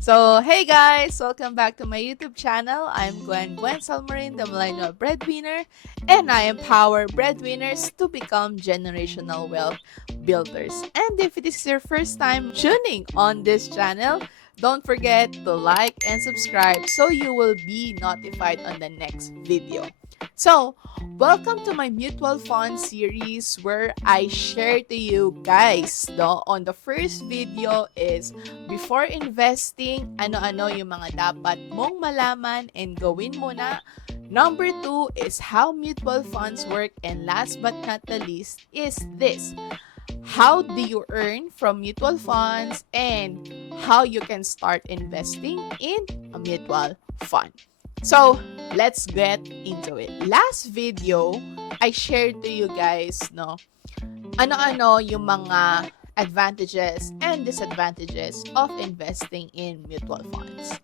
So, hey guys! Welcome back to my YouTube channel. I'm Gwen Salmarin, the Millennial Breadwinner, and I empower breadwinners to become generational wealth builders. And if it is your first time tuning on this channel, don't forget to like and subscribe so you will be notified on the next video. So, welcome to my mutual fund series where I share to you guys, on the first video is before investing, ano-ano yung mga dapat mong malaman and gawin mo na. Number 2 is how mutual funds work, and last but not the least is this. How do you earn from mutual funds and how you can start investing in a mutual fund. So, let's get into it. Last video, I shared to you guys, ano-ano yung mga advantages and disadvantages of investing in mutual funds.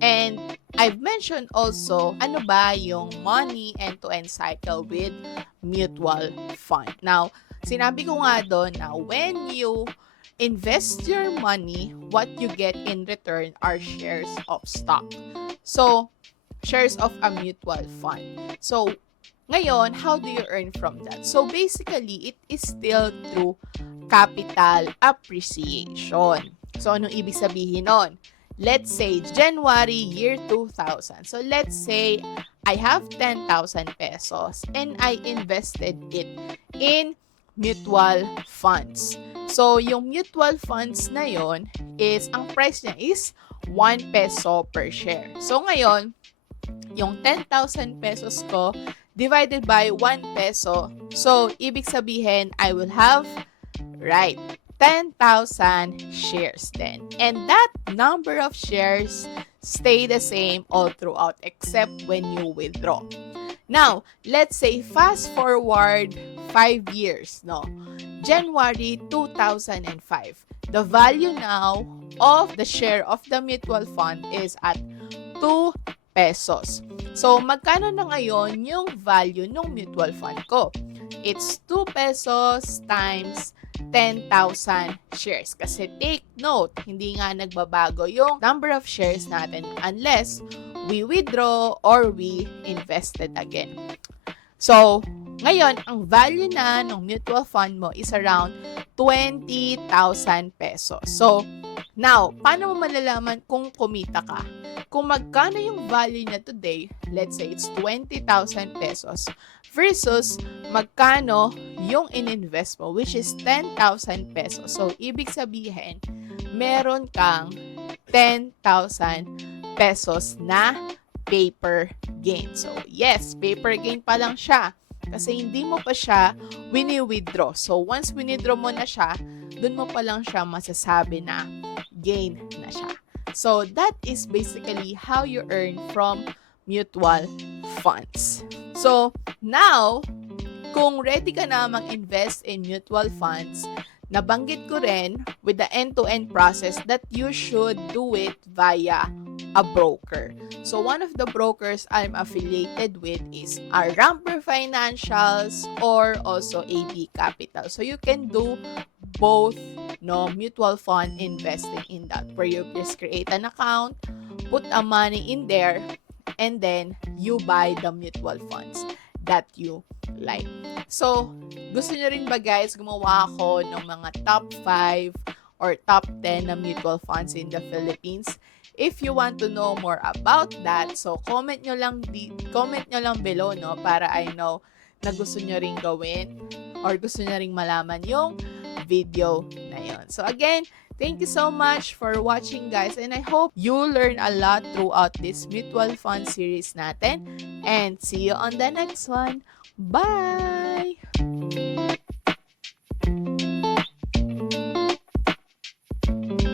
And I've mentioned also, ano ba yung money end-to-end cycle with mutual fund. Now, sinabi ko nga doon na when you invest your money, what you get in return are shares of stock. So, shares of a mutual fund. So, ngayon, how do you earn from that? So, basically, it is still through capital appreciation. So, anong ibig sabihin nun? Let's say, January year 2000. So, let's say, I have 10,000 pesos and I invested it in mutual funds. So, yung mutual funds na yon is, ang price niya is 1 peso per share. So, ngayon, yung 10,000 pesos ko divided by 1 peso. So, ibig sabihin, I will have, 10,000 shares then. And that number of shares stay the same all throughout except when you withdraw. Now, let's say fast forward 5 years, January 2005. The value now of the share of the mutual fund is at 2 pesos. So, magkano na ngayon yung value ng mutual fund ko? It's 2 pesos times 10,000 shares. Kasi take note, hindi nga nagbabago yung number of shares natin unless we withdraw or we invested again. So, ngayon, ang value na ng mutual fund mo is around 20,000 pesos. So, now, paano mo malalaman kung kumita ka? Kung magkano yung value niya today, let's say it's 20,000 pesos versus magkano yung ininvest mo, which is 10,000 pesos. So, ibig sabihin, meron kang 10,000 pesos na paper gain. So, yes, paper gain pa lang siya kasi hindi mo pa siya wini-withdraw. So, once wini-withdraw mo na siya, dun mo pa lang siya masasabi na gain na siya. So, that is basically how you earn from mutual funds. So, now, kung ready ka na mag-invest in mutual funds, nabanggit ko rin with the end-to-end process that you should do it via a broker. So, one of the brokers I'm affiliated with is Ramper Financials or also AB Capital. So, you can do both mutual fund investing in that where you just create an account, put a money in there, and then you buy the mutual funds that you like. So, gusto nyo rin ba guys gumawa ako ng mga top 5 or top 10 na mutual funds in the Philippines? If you want to know more about that, so comment nyo lang below para I know na gusto nyo rin gawin or gusto nyo rin malaman yung video na yon. So again, thank you so much for watching guys, and I hope you learn a lot throughout this mutual fund series natin, and see you on the next one. Bye!